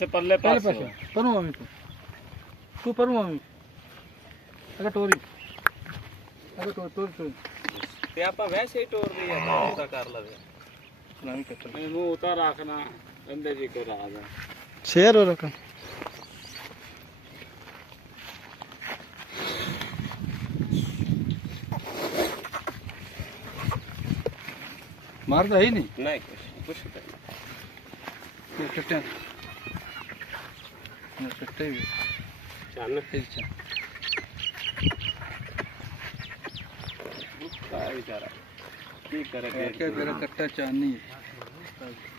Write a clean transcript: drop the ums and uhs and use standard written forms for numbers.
से पल्ले पहले पास पास परू मम्मी तू परू मम्मी अगर टोरी अगर टोरी ते आपा वैसे ही टोर दिया था कर लवे नहीं कच्चा मैं मुंह उतार रखना अंदर जी को राज है शेयर हो रखा मारता ही नहीं नहीं कुछ ये कट्टे ये कट्टे भी चल अच्छा का बेचारा की करे क्या मेरा कट्टा चांदी है